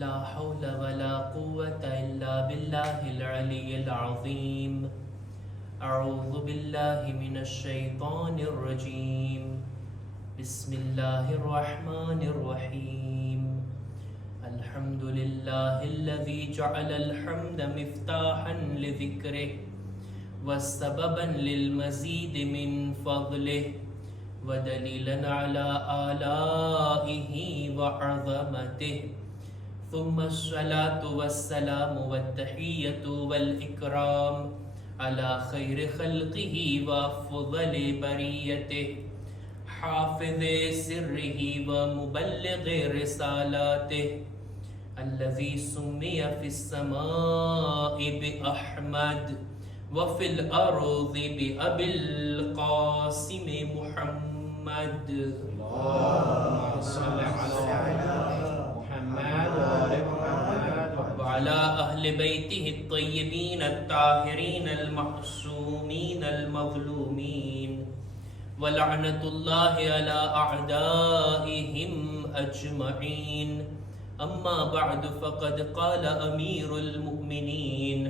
لا حول ولا قوة إلا بالله العلي العظيم. أعوذ بالله من الشيطان الرجيم. بسم الله الرحمن الرحيم. الحمد لله الذي جعل الحمد مفتاحا لذكره وسببا للمزيد من فضله ودليلا على آلائه وعظمته. ثم الصلاة والسلام والتحية والإكرام على خير خلقه وأفضل بريته، حافظ سره ومبلغ رسالاته، الذي سمي في السماء بأحمد وفي الأرض بأبي القاسم محمد. اللهم صل على محمد وآل محمد وعلى أهل بيته الطيبين الطاهرين المعصومين المظلومين، ولعنة الله على أعدائهم أجمعين. أما بعد، فقد قال أمير المؤمنين: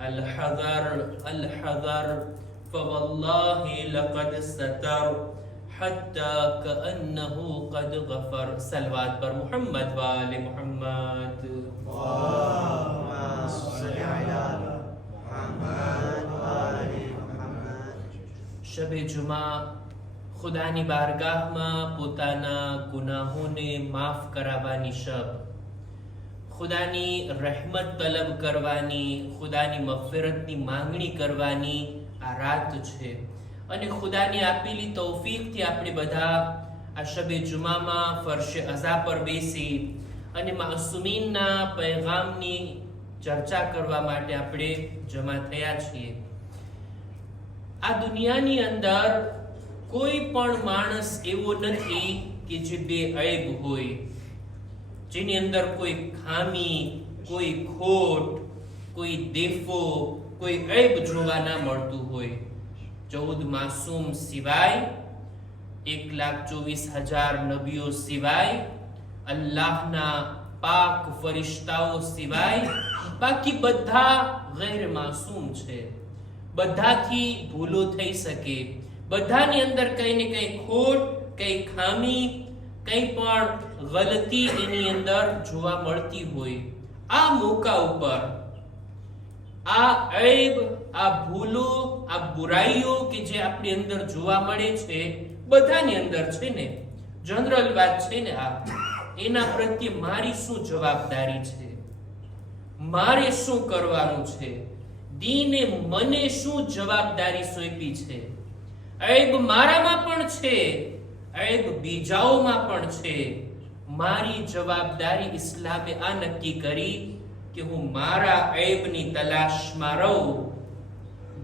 الحذر الحذر، فوالله لقد ستر حتى كأنه قد غفر. صلوات پر محمد وآل محمد. اللهم صل على محمد وآل محمد. શબ જુમા ખુદાની બારગાહમાં પોતાના ગુનાહોને માફ કરાવવાની શબ, ખુદાની રહેમત તલબ કરવાની, ખુદાની મગફિરતની માંગણી કરવાની આ રાત છે. અને ખુદાની આપેલી તૌફીકથી આપણે બધા આ શબે જુમામાં ફરશે અઝા પર બેસી અને માસુમીનના પૈગામની ચર્ચા કરવા માટે આપણે જમા થયા છીએ. આ દુનિયાની અંદર કોઈ પણ માણસ એવો નથી કે જે બેઐબ હોય, જેની અંદર કોઈ ખામી, કોઈ ખોટ, કોઈ દેફો, કોઈ ઐબ જોવા ના મળતું હોય. 14 માસૂમ સિવાય, 1,24,000 નબીઓ સિવાય, અલ્લાહના પાક ફરિશ્તાઓ સિવાય બાકી બધા ગૈર માસૂમ છે. બધાથી ભૂલો થઈ શકે, બધાની અંદર કઈ ને કઈ ખોટ, કઈ ખામી, કઈ પણ ગલતી એની અંદર જોવા મળતી હોય. આ મોકા ઉપર આ ઐબ, આ ભૂલો, આ બુરાઈઓ કે જે આપણી અંદર જોવા મળે છે, બધાની અંદર છે ને, જનરલ વાત છે ને, એના પ્રત્યે મારી શું જવાબદારી છે, મારે શું કરવાનું છે, દીને મને શું જવાબદારી સોંપી છે. ઐબ મારામાં પણ છે, ઐબ બીજાઓમાં પણ છે. મારી જવાબદારી ઇસ્લામે આ નક્કી કરી કે હું મારા ઐબની તલાશમાં રહું,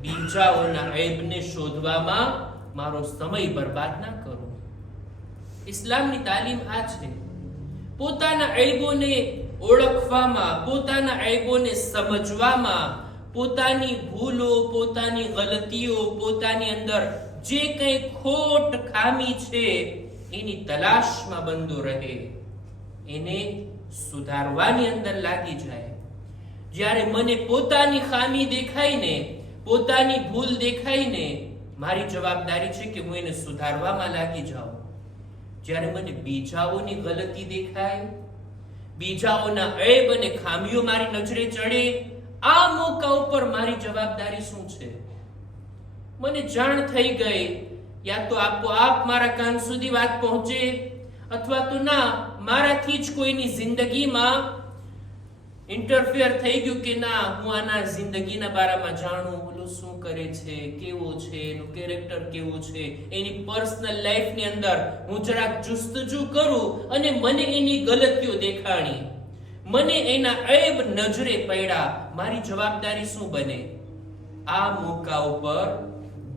બીજાઓના ઐબને શોધવામાં મારો સમય બરબાદ ના કરું. ઇસ્લામની તાલીમ આ છે. પોતાના ઐબોને ઓળખવામાં, પોતાના ઐબોને સમજવામાં, પોતાની ભૂલો, પોતાની ગલતીઓ, પોતાની અંદર જે કંઈ ખોટ ખામી છે એની તલાશમાં બંધો રહે, એને સુધારવાની અંદર લાગી જાય. જ્યારે મને પોતાની ખામી દેખાય ને, પોતાની ભૂલ દેખાય ને, મારી જવાબદારી છે કે હું એને સુધારવામાં લાગી જાઉં. જ્યારે મને બીજાઓની ગલતી દેખાય, બીજાઓના ઐબ અને ખામીઓ મારી નજરે ચડે, આ મોકા ઉપર મારી જવાબદારી શું છે? મને જાણ થઈ ગઈ, યા તો આપોઆપ મારા કાન સુધી વાત પહોંચે, અથવા તો ના, મારાથી જ કોઈની જિંદગીમાં ઇન્ટરફિયર થઈ ગયું કે ના, હું આના જિંદગીના બારામાં જાણું, ઓલો શું કરે છે, કેવો છે, એનું કેરેક્ટર કેવું છે, એની પર્સનલ લાઈફની અંદર હું જરાક જુસ્તજુ કરું અને મને એની ગલતીઓ દેખાણી, મને એના ઐબ નજરે પડ્યા, મારી જવાબદારી શું બને? આ મોકા ઉપર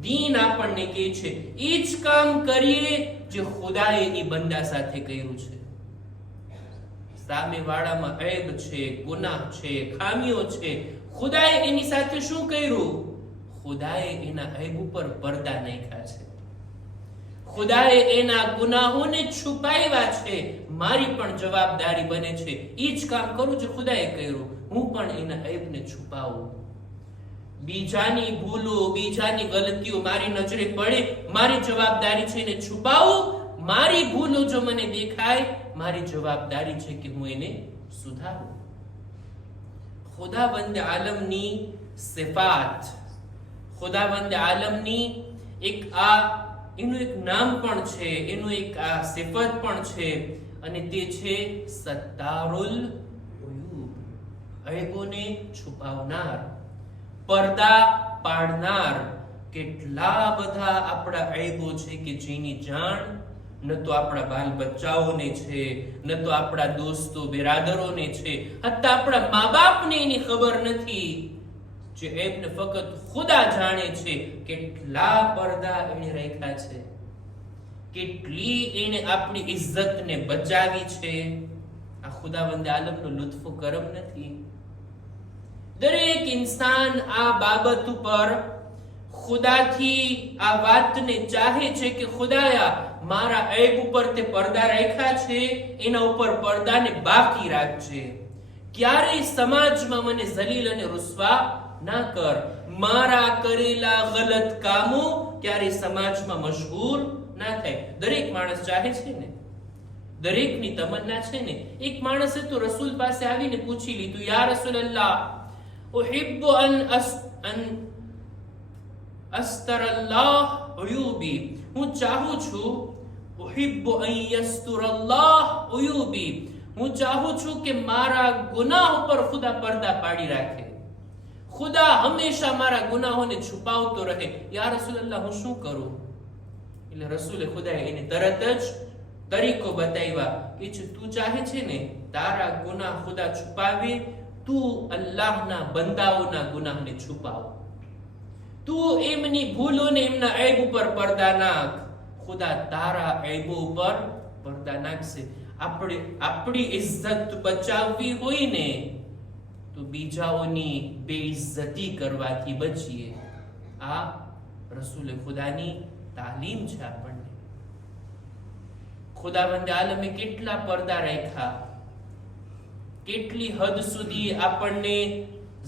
દીન આપણને કહે છે, એ જ કામ કરીએ જે ખુદાએ એ બંદા સાથે કર્યું છે. સામેવાળામાં ઐબ છે, ગુનાહ છે, ખામીઓ છે, ખુદાએ એની સાથે શું કર્યું? ખુદાએ એના ઐબ ઉપર પડદા નાખ્યા છે. ખુદાએ એના ગુનાહોને છુપાવ્યા છે, મારી પણ જવાબદારી બને છે. ઈ જ કામ કરું જે ખુદાએ કર્યું, હું પણ એના ઐબને છુપાવું. બીજાની ભૂલો, બીજાની ગલતીઓ મારી નજરે પડે, મારી જવાબદારી છે એને છુપાવું. મારી ભૂલો જો મને દેખાય, મારી જવાબદારી છે કે હું એને સુધારું. ખુદાવંદ આલમની સિફાત, ખુદાવંદ આલમની એનું એક નામ પણ છે, એનું એક આ સિફત પણ છે, અને તે છે સત્તારુલ ઉયુબ, ઐબોને છુપાવનાર, પડદા પાડનાર. કેટલા બધા આપણા ઐબો છે કે જેની જાણ ન તો આપણા બાલ બચ્ચાઓને છે, ન તો આપણા દોસ્તો બિરાદરોને છે, હત્તા આપણા મા બાપને એની ખબર નથી. જે ઐબને ફક્ત ખુદા જાણે છે. કેટલા પડદા એને રાખ્યા છે, કેટલી એને આપણી ઇજ્જતને બચાવી છે. આ ખુદાવંદ આલમનો લુત્ફો કરમ નથી? દરેક ઇન્સાન આ બાબત ઉપર ખુદાથી આ વાતને ચાહે છે કે ખુદાયા, મારા ઐબ ઉપર તે પડદા રાખ્યા છે, એના ઉપર પડદાને બાકી રાખજે. ક્યારેય સમાજમાં મને જલીલ અને રૂસવા ના કર. મારા કરેલા ગલત કામો ક્યારેય સમાજમાં મશહૂર ના થાય. દરેક માણસ ચાહે છે ને, દરેકની તમન્ના છે ને. એક માણસે તો રસૂલ પાસે આવીને પૂછી લીધું, યા રસૂલલ્લાહ, ઉહિબ્બુ અન અસ્તરલ્લાહ ઉયુબી, હું ચાહું છું, ઉહિબ્બુ અન યસ્તુરલ્લાહ ઉયુબી, હું ચાહું છું કે મારા ગુનાહ ઉપર ખુદા પડદા પાડી રાખે, ખુદા હંમેશા મારા ગુનાહોને છુપાવતો રહે. યા રસૂલલ્લાહ, હું શું કરું? એટલે રસૂલે ખુદાએ એને તરત જ તરીકો બતાવ્યા કે તું ચાહે છે ને તારા ગુનાહ ખુદા છુપાવે, તું અલ્લાહના બંદાઓના ગુનાહને છુપાવ. તું એમની ભૂલોને, એમના ઐબ ઉપર પડદા નાખ, ખુદા તારા ઐબો ઉપર પડદા નાખશે. આપણી ઇજ્જત બચાવવી હોય ને તો બીજાઓની બેઇજ્જતી કરવાથી બચીએ. આ રસૂલે ખુદાની તાલીમ છે આપણને. ખુદાવંદ આલમે કેટલા પડદા રાખ્યા, કેટલી હદ સુધી આપણને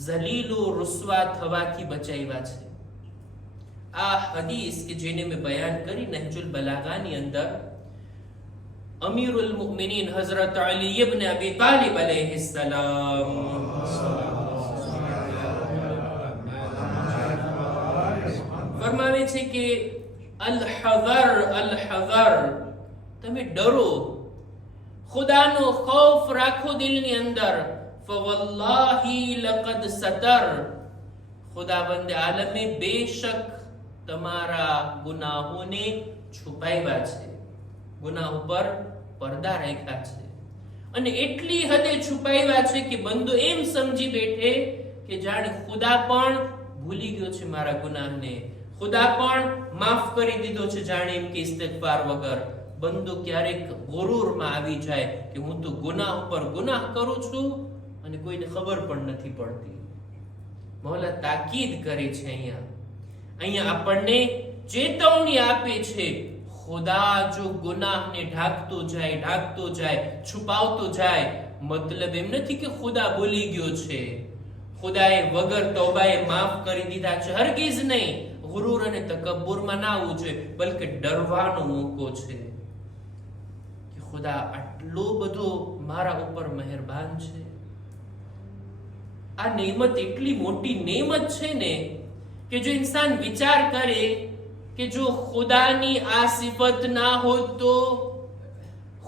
જલીલો રૂસવા થવાથી બચાવ્યા છે. આ હદીસ કે જેને મેં બયાન કરી નહજુલ બલાગાની અંદર, અમીરુલ મુમિનીન હઝરત અલી ઇબ્ન અબી તાલિબ અલૈહિસ્સલામ ફરમાવે છે કે અલ-હઝર અલ-હઝર, તમે ડરો, ખુદાનો ખૌફ રાખો દિલની અંદર. ફવલ્લાહી લકદ સતર, ખુદાવંદ આલમે બેશક તમારા ગુનાહોને છુપાવ્યા છે, ગુનાહ ઉપર પડદા રાખ્યા છે, અને એટલી હદે છુપાવ્યા છે કે બંદો એમ સમજી બેઠે કે જાણે ખુદા પણ ભૂલી ગયો છે મારા ગુનાહને, ખુદા પણ માફ કરી દીધો છે, જાણે એમ કે ઇસ્તિગફાર વગર. બંદો ક્યારેક ગુરૂરમાં આવી જાય કે હું તો ગુનાહ ઉપર ગુનાહ કરું છું અને કોઈને ખબર પણ નથી પડતી. મૌલા તાકીદ કરે છે, અહીંયા આપણને ચેતવણી આપે છે. ખુદા જો ગુનાહને ઢાંકતો જાય, છુપાવતો જાય, મતલબ એમ નથી કે ખુદા ભૂલી ગયો છે, ખુદાએ વગર તૌબાએ માફ કરી દીધા છે. હરગીઝ નહીં. ગુરૂર અને તકબ્બુરમાં ના આવવું જોઈએ, બલકે ડરવાનો મોકો છે કે ખુદા આટલો બધો મારા ઉપર મહેરબાન છે. આ નેમત એટલી મોટી નેમત છે ને કે જો ઇન્સાન વિચાર કરે કે જો ખુદાની આ સિફત ના હોત તો,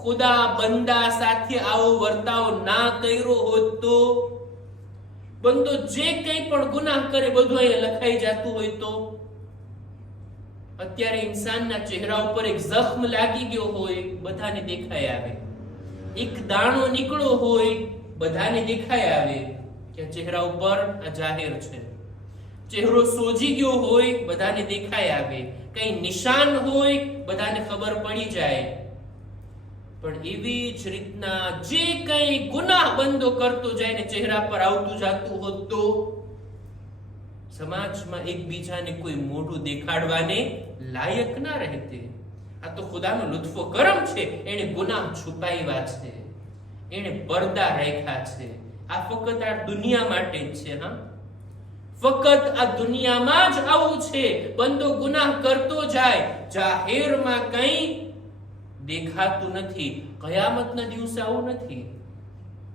ખુદા બંદા સાથે આવો વર્તાવ ના કર્યો હોત તો, બંદો જે કંઈ પણ ગુનાહ કરે બધું અહીંયા લખાઈ જતું હોય તો. અત્યારે ઇન્સાનના ચહેરા ઉપર એક જખ્મ લાગી ગયો હોય, બધાને દેખાય આવે. એક દાણો નીકળ્યો હોય, બધાને દેખાય આવે કે ચહેરા ઉપર આ જાહેર છે. ચહેરો સોજી ગયો હોય, બધાને દેખાય આવે. કઈ નિશાન હોય, બધાને ખબર પડી જાય. પણ એવી જ રીતના જે કઈ ગુનાહ બંદો કરતો જાય ને ચહેરા પર આવતું જાતું હોત તો સમાજમાં એકબીજાને કોઈ મોઢું દેખાડવાને લાયક ના રહેતે. આ તો ખુદાનો લુત્ફો કરમ છે. એને ગુનાહ છુપાવ્યા છે, એને પડદા રાખ્યા છે. આ ફક્ત આ દુનિયા માટે જ છે. હા, ફક્ત આ દુનિયામાં જ આવું છે. બંદો ગુનાહ કરતો જાય, જાહેરમાં કંઈ દેખાતું નથી. કયામતના દિવસે આવું નથી.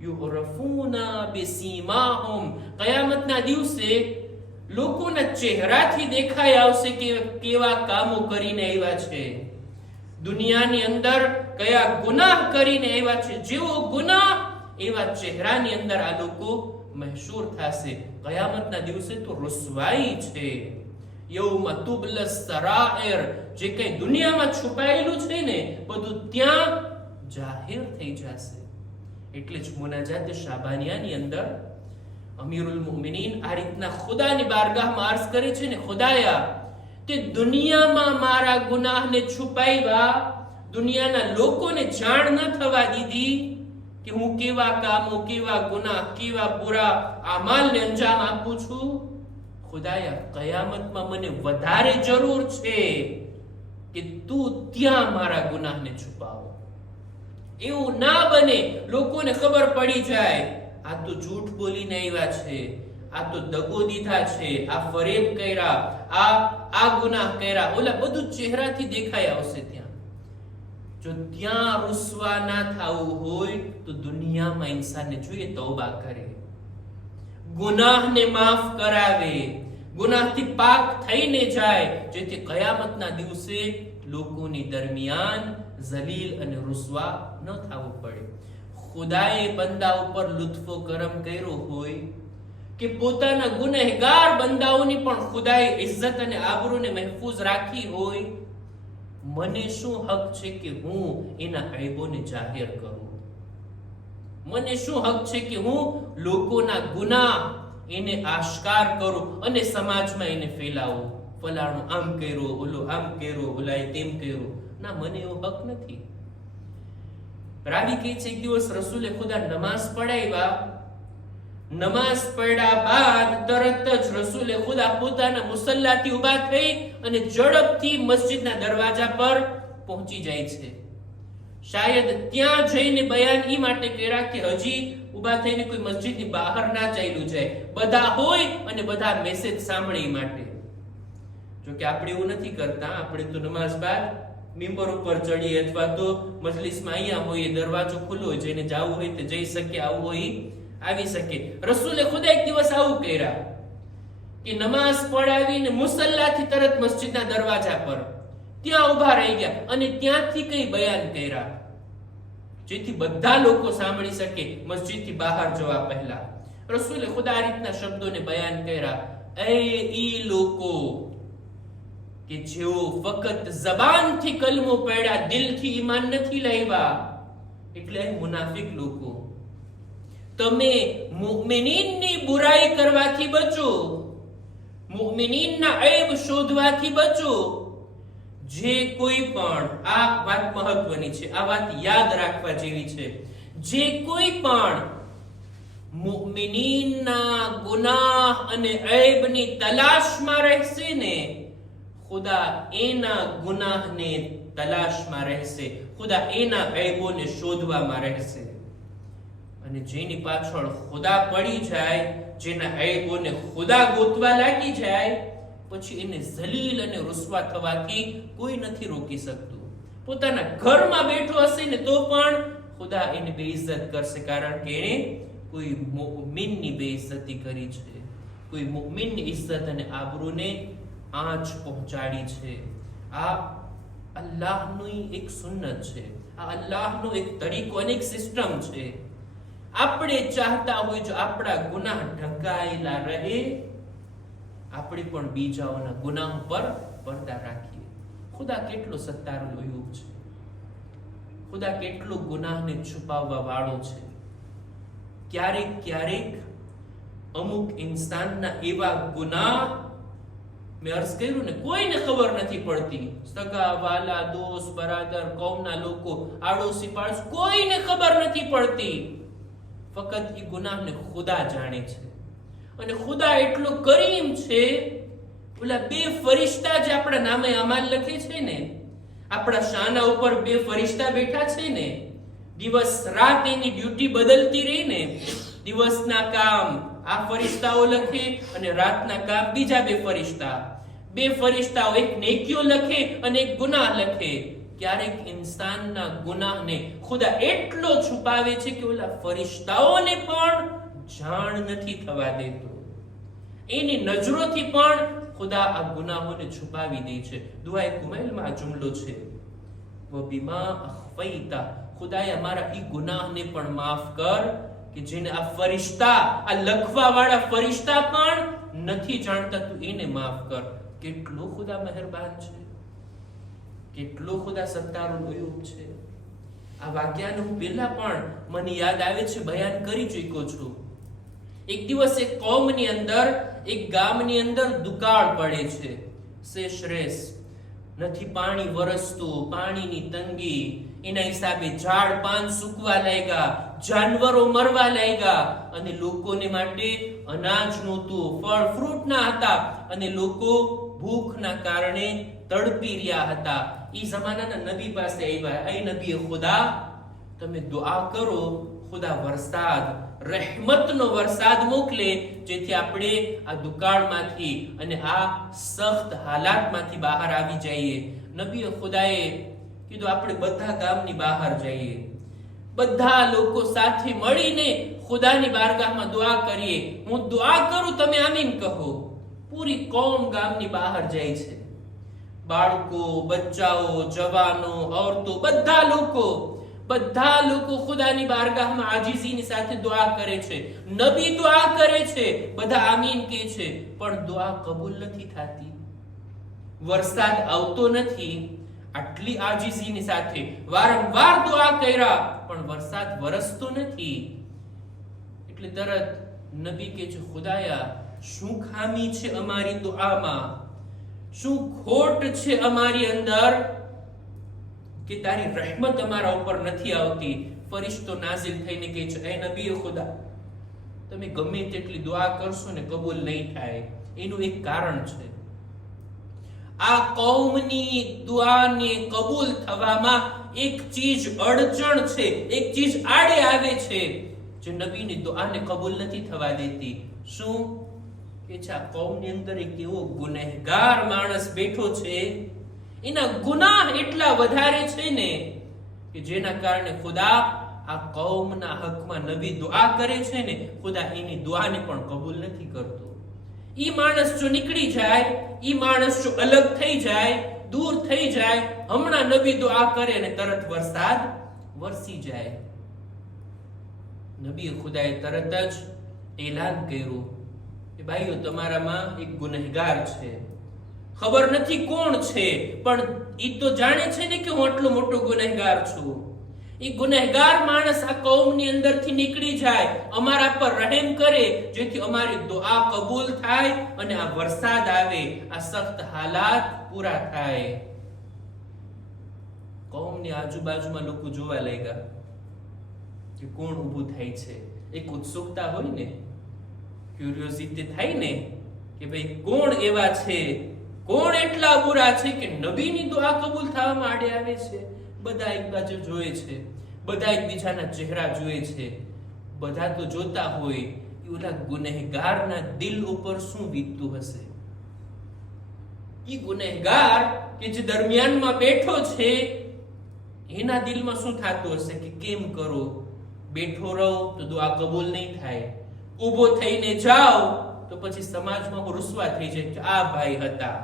યુરફૂના બિસીમાહુમ, કયામતના દિવસે લોકોના ચહેરાથી દેખાઈ આવશે કે કેવા કામો કરીને આવ્યા છે, દુનિયાની અંદર કયા ગુનાહ કરીને આવ્યા છે. જેવો ગુનાહ એવા ચહેરાની અંદર આ લોકો મહેસૂર થશે. કયામતના દિવસે તો રુસવાઈ છે. યૌમ તુબલસ સરાઇર, જે કંઈ દુનિયામાં છુપાયેલું છે ને બધું ત્યાં જાહેર થઈ જશે. એટલે જ મુનાજાત શાબાનિયાની અંદર અમીરુલ મુમિનીન આ રીતના ખુદાની બારગાહમાં અર્જ કરે છે ને, ખુદાયા તે દુનિયામાં મારા ગુનાહને છુપાવ્યા, દુનિયાના લોકોને જાણ ન થવા દીધી કે હું કેવા કામો, કેવા ગુનાહ, કેવા બુરા આમાલને અંજામ આપું છું. ખુદાયા કયામતમાં મને વધારે જરૂર છે કે તું ત્યાં મારા ગુનાહને છુપાવો. એવું ના બને લોકોને ખબર પડી જાય આ તો જૂઠ બોલીને આવ્યા છે, આ તો દગો દીધા છે, આ ફરેબ કર્યા, આ ગુનાહ કર્યા, ઓલા બધું ચહેરાથી દેખાઈ આવશે. ત્યાં જો ત્યાં રૂસવા ના થવું હોય તો દુનિયામાં ઇન્સાનને જોઈએ તૌબા કરે, ગુનાહને માફ કરાવે, ગુનાહથી પાક થઈને જાય, જેથી કયામતના દિવસે લોકોની દરમિયાન ઝલીલ અને રૂસવા ન થવું પડે. ખુદાએ બંદા ઉપર લુત્ફો કરમ કર્યો હોય કે પોતાના ગુનેહગાર બંદાઓની પણ ખુદાએ ઇજ્જત અને આબરૂને મહેફૂઝ રાખી હોય, મને શું હક છે કે હું એના ઐબોને જાહેર કરું? મને શું હક છે કે હું લોકોના ગુનાહ એને આશ્કાર કરું અને સમાજમાં એને ફેલાવું? ફલાણું આમ કર્યો, ઓલો આમ કર્યો, ઓલાએ તેમ કર્યો. ના, મને એવો હક નથી. રાવી કહે છે એક દિવસ રસૂલે ખુદા નમાઝ પઢાવ્યા. નમાઝ પડ્યા બાદ તરત જ રસૂલે ખુદા પોતાના મુસલ્લાથી ઊભા થઈ અને ઝડપથી મસ્જિદના દરવાજા પર પહોંચી જાય છે. શાયદ ત્યાં જઈને બયાન ઈ માટે કર્યા કે હજી ઊભા થઈને કોઈ મસ્જિદની બહાર ના ચાલ્યું જાય, બધા હોય અને બધા મેસેજ સાંભળે ઈ માટે. જો કે આપણે એવું નથી કરતા. આપણે તો નમાઝ બાદ મિંબર ઉપર ચડીએ અથવા તો મજલિસમાં અહીંયા હોઈએ, દરવાજો ખુલ્લો હોય, જેને જવું હોય તે જઈ શકે, આવવું હોય આવી શકે. રસૂલે ખુદા એક દિવસ આવું કર્યા કે નમાઝ પઢાવીને મુસલ્લાથી તરત મસ્જિદના દરવાજા પર ત્યાં ઊભા રહી ગયા અને ત્યાંથી કઈ બયાન કર્યા જેથી બધા લોકો સાંભળી શકે મસ્જિદથી બહાર જવા પહેલા. રસૂલે ખુદા આ રીતના શબ્દોને બયાન કર્યા, એ ઈ લોકો કે જેઓ ફક્ત જબાનથી કલમો પડ્યા, દિલથી ઈમાન નથી લાવ્યા, એટલે મુનાફિક લોકો. તમે મુમિનીનની બુરાઈ કરવાથી બચો, મુમિનીનના ઐબ શોધવાથી બચો. જે કોઈ પણ, આ વાત મહત્વની છે, આ વાત યાદ રાખવા જેવી છે, જે કોઈ પણ મુમિનીનના ગુનાહ અને ઐબની તલાશમાં રહેશે ને, ખુદા એના ગુનાહને તલાશમાં રહેશે, ખુદા એના ઐબોને શોધવામાં રહેશે. અને જેની પાછળ ખુદા પડી જાય, જેના ઐબોને ખુદા ગોતવા લાગી જાય, પછી એને ઝલીલ અને રૂસવા થવાથી કોઈ નથી રોકી શકતું. પોતાના ઘરમાં બેઠો હશે ને તો પણ ખુદા એને બેઇજ્જત કરશે, કારણ કે એને કોઈ મુમિનની બેઇજ્જતી કરી છે, કોઈ મુમિનની ઇજ્જત અને આબરૂને આંચ પહોંચાડી છે. આ અલ્લાહની એક સુન્નત છે, આ અલ્લાહનો એક તરીકો અને એક સિસ્ટમ છે. આપણે ચાહતા હોય જો આપણા ગુનાહ ઢંકાયેલા રહે, આપણે પણ બીજાઓના ગુનાહ પર પડદા રાખીએ. ખુદા કેટલો સત્તારો લોયુબ છે, ખુદા કેટલો ગુનાહને છુપાવવા વાળો છે. ક્યારેક ક્યારેક અમુક ઇન્સાનના એવા ગુનાહ, મેં અર્જ કર્યું ને, કોઈને ખબર નથી પડતી. સગા વાલા, દોસ્ત, બરાદર, કૌમના લોકો, આડોશી પાડોશી, કોઈને ખબર નથી પડતી. ફક્ત એ ગુનાહને ખુદા જાણે છે. અને ખુદા એટલો કરીમ છે, ઓલા બે ફરિશ્તા જે આપણા નામે અમાલ લખે છે ને, આપણા શાના ઉપર 2 ફરિશ્તા બેઠા છે ને, દિવસ રાત એની ડ્યુટી બદલતી રહી ને, દિવસના કામ આ ફરિશ્તાઓ લખે અને રાતના કામ બીજા 2 ફરિશ્તા. 2 ફરિશ્તાઓ એક નેકીઓ લખે અને એક ગુનાહ લખે. ક્યારેક ઇન્સાનના ગુનાહને ખુદા એટલો છુપાવે છે કે ઓલા ફરિશ્તાઓને પણ જાણ નથી થવા દેતો. એની નજરોથી પણ ખુદા આ ગુનાહોને છુપાવી દે છે. દુઆએ કુમૈલમાં આ જુમલો છે, વબિમા અખફૈતા, ખુદાએ અમારા ઈ ગુનાહને પણ માફ કર કે જેને આ ફરિશ્તા, આ લખવા વાળા ફરિશ્તા પણ નથી જાણતા, તું એને માફ કર. કેટલો ખુદા મહેરબાન છે, કેટલો ખુદા સત્તારૂ અયુબ છે. આ વાક્યને હું પહેલા પણ મને યાદ આવે છે, બયાન કરી ચૂક્યો છું. એક દિવસ એક કૌમની અંદર, એક ગામની અંદર દુકાળ પડે છે, શેષરેસ નથી, પાણી વરસતું, પાણીની તંગી, એના હિસાબે ઝાડ પાન સૂકવા લાગ્યા, જાનવરો મરવા લાગ્યા અને લોકોને માટે અનાજ નહોતું, ફળ ફ્રૂટ ના હતા અને લોકો ભૂખના કારણે તડપી રહ્યા હતા. ઈ જમાનાના નબી પાસે આવ્યા. એ નબીએ ખુદા તમે દુઆ કરો, ખુદા વરસાદ, રહેમતનો વરસાદ મોકલે, જેથી આપણે આ દુકાળમાંથી અને આ સખ્ત હાલાતમાંથી બહાર આવી જઈએ. નબીએ ખુદાએ કીધું આપણે બધા ગામની બહાર જઈએ, બધા લોકો સાથે મળીને ખુદાની બારગાહમાં દુઆ કરીએ. હું દુઆ કરું, તમે આમીન કહો. પૂરી કૌમ ગામની બહાર જાય છે. બાળકો, બચ્ચાઓ, જવાનો, औरतो, બધા લોકો ખુદાની બારગાહમાં આજીજીની સાથે દુઆ કરે છે. નબી દુઆ કરે છે, બધા આમીન કહે છે, પણ દુઆ કબૂલ નથી થતી, વરસાદ આવતો નથી. આટલી આજીજીની સાથે વારંવાર દુઆ કર્યા પણ વરસાદ વરસતો નથી. એટલે તરત નબી કહે છે, ખુદાયા શું ખામી છે અમારી દુઆમાં, શું ખોટ છે અમારી અંદર કે તારી રહેમત અમારા ઉપર નથી આવતી. ફરિશ્તો નાઝિલ થઈને કહે છે, એ નબી ખુદા, તમે ગમે તેટલી દુઆ કરશો ને કબૂલ નહીં થાય. એનું એક કારણ છે, આ કૌમની દુઆને કબૂલ થવામાં એક ચીજ અડચણ છે, એક ચીજ આડે આવે છે જે નબીની દુઆને કબૂલ નથી થવા દેતી. શું કે છે? આ કૌમની અંદર એક એવો ગુનેહગાર માણસ બેઠો છે, એના ગુનાહ એટલા વધારે છે ને કે જેના કારણે ખુદા આ કૌમના હકમાં નબી દુઆ કરે છે ને, ખુદા એની દુઆને પણ કબૂલ નથી કરતો. ઈ માણસ જો નીકળી જાય, ઈ માણસ જો અલગ થઈ જાય, દૂર થઈ જાય, હમણાં નબી દુઆ કરે ને તરત વરસાદ વરસી જાય. નબી ખુદાએ તરત જ એલાન કર્યું કે ભાઈઓ, તમારામાં એક ગુનેહગાર છે, ખબર નથી કોણ છે, પણ ઈ તો જાણે છે ને કે હું આટલો મોટો ગુનેહગાર છું. ઈ ગુનેહગાર માણસ આ કૌમની અંદરથી નીકળી જાય, અમારા પર રહેમ કરે, જેથી અમારી દુઆ કબૂલ થાય અને આ વરસાદ આવે, આ સખ્ત હાલાત પૂરા થાય. કૌમની આજુબાજુમાં લોકો જોવા લાગ્યા કે કોણ ઊભું થાય છે. એક ઉત્સુકતા હોય ને, ક્યુરિયોસિટી થાય ને કે ભાઈ કોણ એવા છે, કોણ એટલા બુરા છે કે નબીની દુઆ કબૂલ થવામાં આડે આવે છે. બધા એક બાજુ જોવે છે, બધા એકબીજાના ચહેરા જોવે છે. બધા તો જોતા હોય કે ઓલા ગુનેહગારના દિલ ઉપર શું વીતતું હશે. ઈ ગુનેહગાર કે જે દરમિયાનમાં બેઠો છે, એના દિલમાં શું થતું હશે કે કેમ કરો, બેઠો રહો તો દુઆ કબૂલ નહીં થાય, ઊભો થઈને જાઓ તો પછી સમાજમાં હું રૂસવા થઈ જાય કે આ ભાઈ હતા,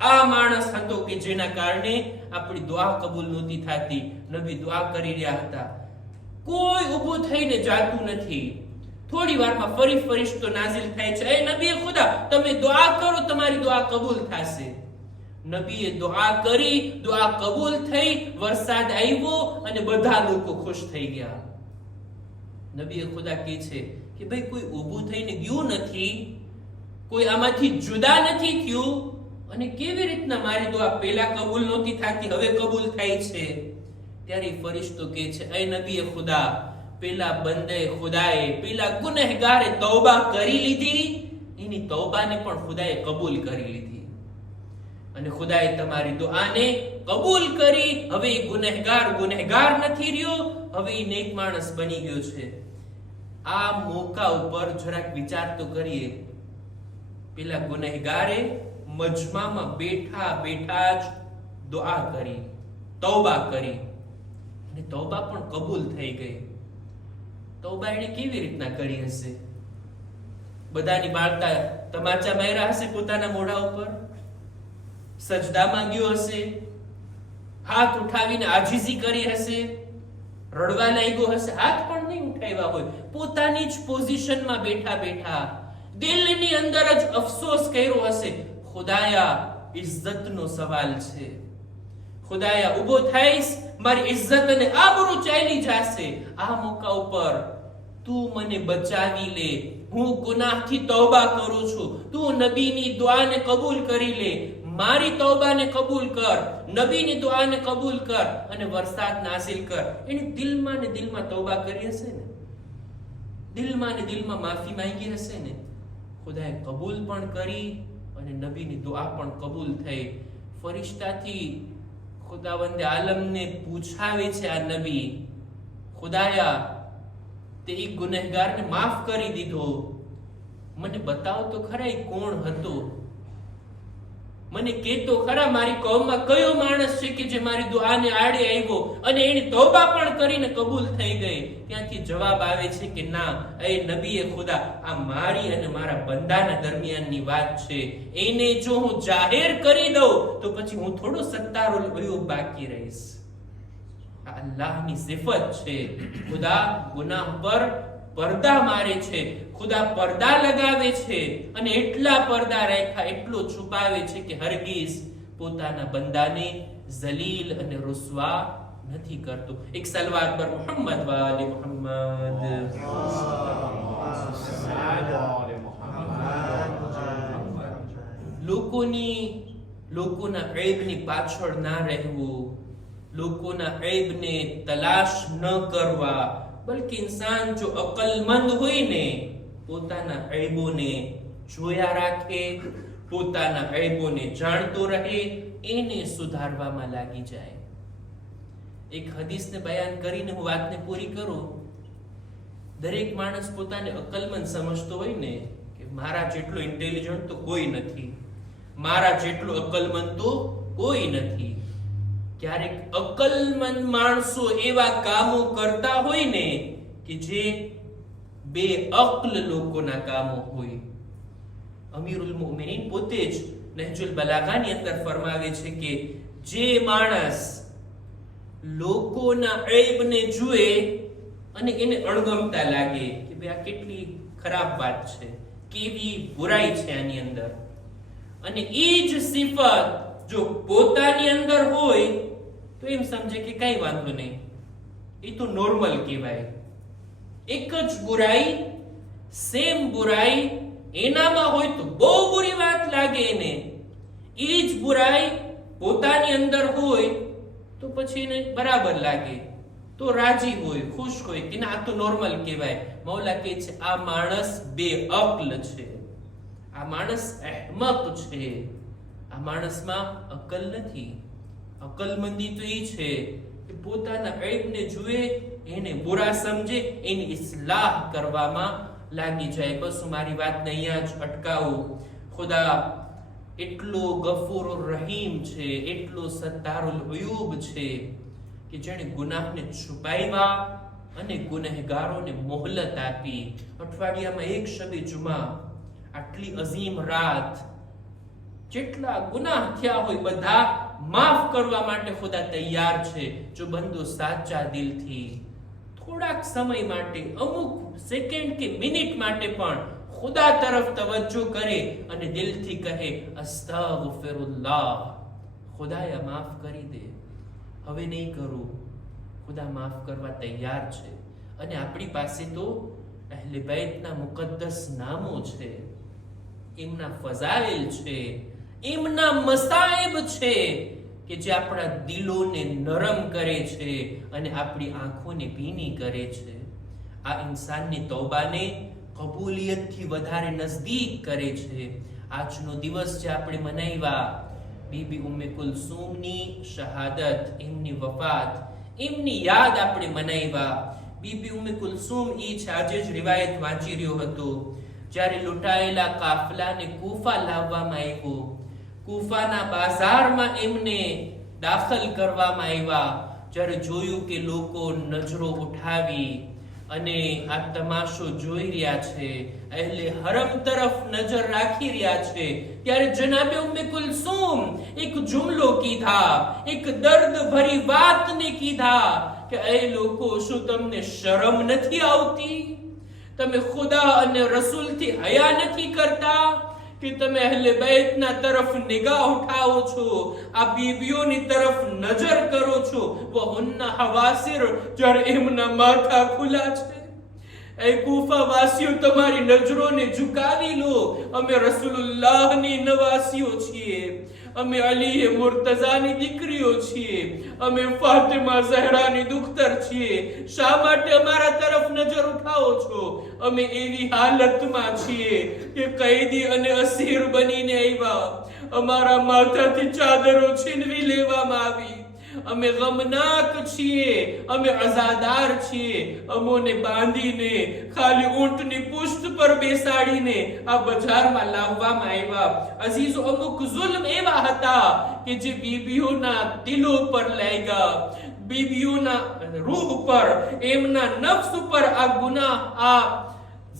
આ માણસ હતો કે જેના કારણે આપણી દુઆ કબૂલ નહોતી થતી. નબી દુઆ કરી રહ્યા હતા, કોઈ ઊભું થઈને જાતું નથી. થોડી વારમાં ફરી ફરિશ્તો નાઝિલ થાય છે, એ નબી ખુદા, તમે દુઆ કરો, તમારી દુઆ કબૂલ થશે. નબીએ દુઆ કરી, દુઆ કબૂલ થઈ, વરસાદ આવ્યો અને બધા લોકો ખુશ થઈ ગયા. નબીએ ખુદા કહે છે કે ભાઈ કોઈ ઊભું થઈને ગયું નથી, કોઈ આમાંથી જુદા નથી થયું, અને કેવી રીતના મારી દુઆ પહેલા કબૂલ નહોતી થતી હવે કબૂલ થાય છે. ત્યારે ફરિશ્તો કહે છે, એ નબીએ ખુદા, પેલા બંદે ખુદાએ, પેલા ગુનેહગારે તૌબા કરી લીધી, એની તૌબાને પણ ખુદાએ કબૂલ કરી લીધી. અને ખુદાએ તમારી દુઆને કબૂલ કરી. હવે એ ગુનેહગાર નથી રહ્યો, હવે એ નેક માણસ બની ગયો છે. આ મોકા ઉપર જરાક વિચાર તો કરીએ. પેલા ગુનેહગારે મજમામાં બેઠા બેઠા જ દુઆ કરી, તૌબા કરી, અને તૌબા પણ કબૂલ થઈ ગઈ. તૌબા એને કેવી રીતના કરી હશે? બધાની બાળતા તમાચા માર્યા હશે પોતાના મોઢા ઉપર, સજદામાં ગયો હશે, હાથ ઉઠાવીને આજીજી કરી હશે, રડવા લાગ્યો હશે, હાથ પણ નહીં ઉઠાવ્યા હોય, પોતાની જ પોઝિશનમાં બેઠા બેઠા દિલની અંદર જ અફસોસ કર્યો હશે, ખુદાયા ઇજ્જતનો સવાલ છે, ખુદાયા ઊભો થઈશ, મારી ઇજ્જત અને આબરૂ ચાલી જશે. આ મોકા ઉપર તું મને બચાવી લે, હું ગુનાહથી તૌબા કરું છું, તું નબીની દુઆને કબૂલ કરી લે, મારી તૌબાને કબૂલ કર, નબીની દુઆને કબૂલ કર અને વરસાદ નાસિલ કર. એને દિલમાં ને દિલમાં તૌબા કરી હશે ને, દિલમાં ને દિલમાં માફી માંગી હશે ને. ખુદાએ કબૂલ પણ કરી અને નબીની દુઆ પણ કબૂલ થઈ. ફરિશ્તાથી ખુદાવંદે આલમને પૂછાવે છે આ નબી, ખુદાયા તે એક ગુનેહગારને માફ કરી દીધો, મને બતાવો તો ખરા એ કોણ હતો, મને કહેતો ખરા મારી કૌમમાં કયો માણસ છે કે જે મારી દુઆને આડે આવ્યો અને એની તૌબા પણ કરીને કબૂલ થઈ ગઈ. ત્યાંથી જવાબ આવે છે કે ના, એ નબીએ ખુદા, આ મારી અને મારા બંદાના દરમિયાનની વાત છે, એને જો હું જાહેર કરી દઉં તો પછી હું થોડો સત્તારો વયો બાકી રહીશ. આ અલ્લાહની સિફત છે. ખુદા ગુનાહ પર પડદા મારે છે, ખુદા પડદા લગાવે છે અને એટલા પડદા રાખ્યા, એટલો છુપાવે છે કે હરગીઝ પોતાના બંદાને ઝલીલ અને રૂસવા નથી કરતો. એક સલવાત પર મુહમ્મદ વાલે મુહમ્મદ. લોકોના ઐબની પાછળ ના રહેવું, લોકોના ઐબને તલાશ ન કરવા, બલકે ઇન્સાન જો અકલમંદ હોય ને, પોતાના ઐબોને જોયા રાખે, પોતાના ઐબોને જાણતો રહે, એને સુધારવામાં લાગી જાય. એક હદીસને બયાન કરીને હું વાતને પૂરી કરું. દરેક માણસ પોતાને અકલમંદ સમજતો હોય ને, કે મારા જેટલો ઇન્ટેલિજન્ટ તો કોઈ નથી, મારા જેટલો અકલમંદ તો કોઈ નથી. ક્યારેક અકલમંદ માણસો એવા કામો કરતા હોય ને કે જે બે અક્લ લોકોના કામો હોય. અમીરુલ મુમિનીન પોતે જ નહજુલ બલાગાની અંદર ફરમાવે છે કે જે માણસ લોકોના ઐબને જુએ અને એને અણગમતા લાગે કે ભાઈ આ કેટલી ખરાબ વાત છે, કેવી બુરાઈ છે આની અંદર, અને એ જ સિફત જો પોતાની અંદર હોય તો એમ સમજે કે કઈ વાંધો નહીં, એ તો નોર્મલ કહેવાય. એક જ બુરાઈ, સેમ બુરાઈ એનામાં હોય તો બહુ બુરી વાત લાગે એને, એ જ બુરાઈ પોતાની અંદર હોય તો પછી એને બરાબર લાગે, તો રાજી હોય, ખુશ હોય કે ના આ તો નોર્મલ કહેવાય. મૌલા કહે છે આ માણસ બે અક્લ છે, આ માણસ અહેમક છે, આ માણસમાં અકલ નથી. અકલમંદી તો એ છે કે પોતાના ઐબને જુએ, એને બુરા સમજે, એની ઇસ્લાહ કરવામાં લાગી જાય. બસ હું મારી વાતને અહીંયા જ અટકાવું. ખુદા એટલો ગફૂર રહીમ છે, એટલો સત્તારુલ ઉયુબ છે કે જેણે ગુનાહને છુપાવ્યા અને ગુનેહગારોને મોહલત આપી. અઠવાડિયામાં એક શબે જુમા, આટલી અઝીમ રાત, જેટલા ગુનાહ થયા હોય બધા માફ કરવા માટે ખુદા તૈયાર છે, જો બંદો સાચા દિલથી થોડાક સમય માટે, અમુક સેકન્ડ કે મિનિટ માટે પણ ખુદા તરફ તવજ્જો કરે અને દિલથી કહે અસ્તગફિરુલ્લાહ, ખુદાયા માફ કરી દે, હવે નહીં કરું. ખુદા માફ કરવા તૈયાર છે. અને આપણી પાસે તો અહલે બૈતના મુકદ્દસ નામો છે, એમના ફઝાઇલ છે, એમના મસાઇબ છે કે જે આપણા દિલોને નરમ કરે છે અને આપણી આંખોને ભીની કરે છે. આ ઇન્સાનની તૌબાને કબૂલિયતથી વધારે નજદીક કરે છે. આજનો દિવસ જે આપણે મનાવ્યા, બીબી ઉમ્મે કુલસુમની શહાદત, એમની વફાત, એમની યાદ આપણે મનાવ્યા. બીબી ઉમ્મે કુલસુમ ઈ છે, આજે જ રિવાયત વાંચી રહ્યો હતો, જ્યારે લૂંટાયેલા કાફલાને કૂફા લાવવામાં આવ્યો, કૂફાના બાજારમાં એમને દાખલ કરવામાં આવ્યા. જ્યારે જોયું કે લોકો નજરો ઉઠાવી અને આ તમાશો જોઈ રહ્યા છે, અહેલે હરમ તરફ નજર રાખી રહ્યા છે, ત્યારે જનાબે ઉમ્મે કુલસુમ એક જુમલો કીધા, એક દર્દ ભરી વાતને કીધા કે એ લોકો, શું તમને શરમ નથી આવતી? તમે ખુદા અને રસૂલથી હયા નથી કરતા કે તમે અહેલે બેતના તરફ નિગાહ ઉઠાવો છો, આ બીબીઓની તરફ નજર કરો છો? વહુન્ના હવાસિર, જ્યારે એમના માથા ખુલ્લા છે. એ કૂફા વાસીઓ, તમારી નજરોને ઝુકાવી લો. અમે રસૂલુલ્લાહની નવાસીઓ છીએ, અમે અલી મુર્તઝાની દીકરીઓ છીએ, અમે ફાતિમા ઝહરાની દુખ્તર છીએ. શા માટે અમારા તરફ નજર ઉઠાવો છો? અમે એવી હાલતમાં છીએ કે કૈદી અને અસીર બનીને આવ્યા, અમારા માથાથી ચાદરો છીનવી લેવામાં આવી. અમે ગમનાક છીએ, અમે અઝાદાર છીએ. અમોને બાંધીને ખાલી ઊંટની પુષ્ટ પર બેસાડીને આ બજારમાં લાવવામાં આવ્યા. અઝીઝો, અમુક ઝુલ્મ એવા હતા કે જે બીબીઓના દિલો પર લાગ્યા, બીબીઓના રૂહ પર, એમના નફ્સ ઉપર આ ગુનાહ, આ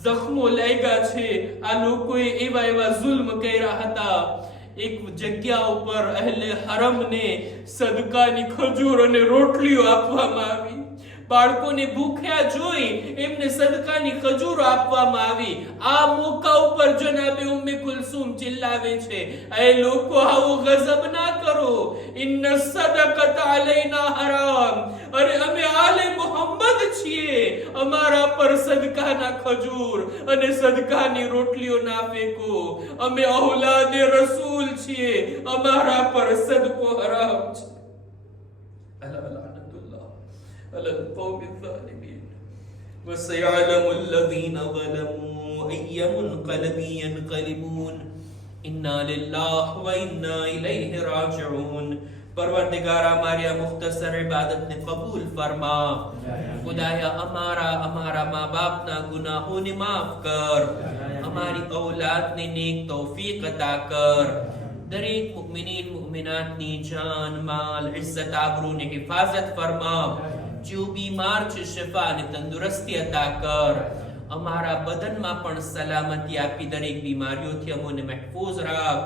જખ્મો લાગ્યા છે. આ લોકોએ એવા એવા ઝુલ્મ કર્યા હતા. એક જગ્યા ઉપર અહેલે હરમને સદકાની ખજૂર અને રોટલીઓ આપવામાં આવી. બાળકોને ભૂખ્યા જોઈ એમને સદકાની ખજૂર આપવામાં આવી. આ મોકા ઉપર જનાબે ઉમ્મે કુલસુમ ચિલ્લાવે છે, એ લોકો, આવો ગઝબ ના કરો. ઇન્ન સદકત અલૈના હરામ. અરે અમે આલે મોહમ્મદ છીએ, અમારા પર સદકાના ખજૂર અને સદકાની રોટલીઓ ના ફેંકો. અમે ઔલાદે રસૂલ છીએ, અમારા પર સદકો હરામ છે. على القوم الظالمين وسيعلم الذين ظلموا أي منقلب ينقلبون إنا لله وإنا إليه راجعون. પરવરદિગારા, મારી આ મુખ્તસર ઇબાદતને કબૂલ ફરમા. ખુદાયા, અમારા મા બાપના ગુનાહોને માફ કર, અમારી ઔલાદને નેક તૌફીક અતા કર. દરેક મુમિનીન મુમિનાતની જાન, માલ, ઇઝ્ઝત, આબરૂને હિફાઝત ફરમા. जो बीमार છે, શિફા અને તંદુરસ્તી અતા કર. અમારા બદનમાં પણ સલામતી આપી, દરેક બીમારીઓથી અમોને મહેફૂઝ રાખ.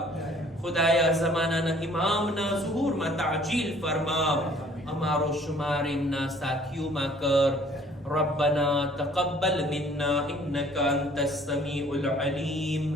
ખુદાયા, ઝમાનાના ઇમામના ઝુહૂરમાં તાજીલ ફરમા. અમારો શુમાર એમના સાથીઓમાં કર. ربنا تقبل منا إنك أنت السميع العليم.